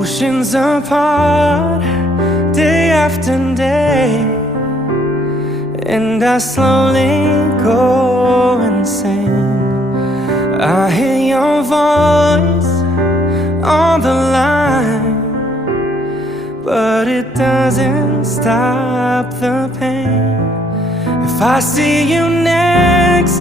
Oceans apart, day after day, and I slowly go insane. I hear your voice on the line, but it doesn't stop the pain. If I see you next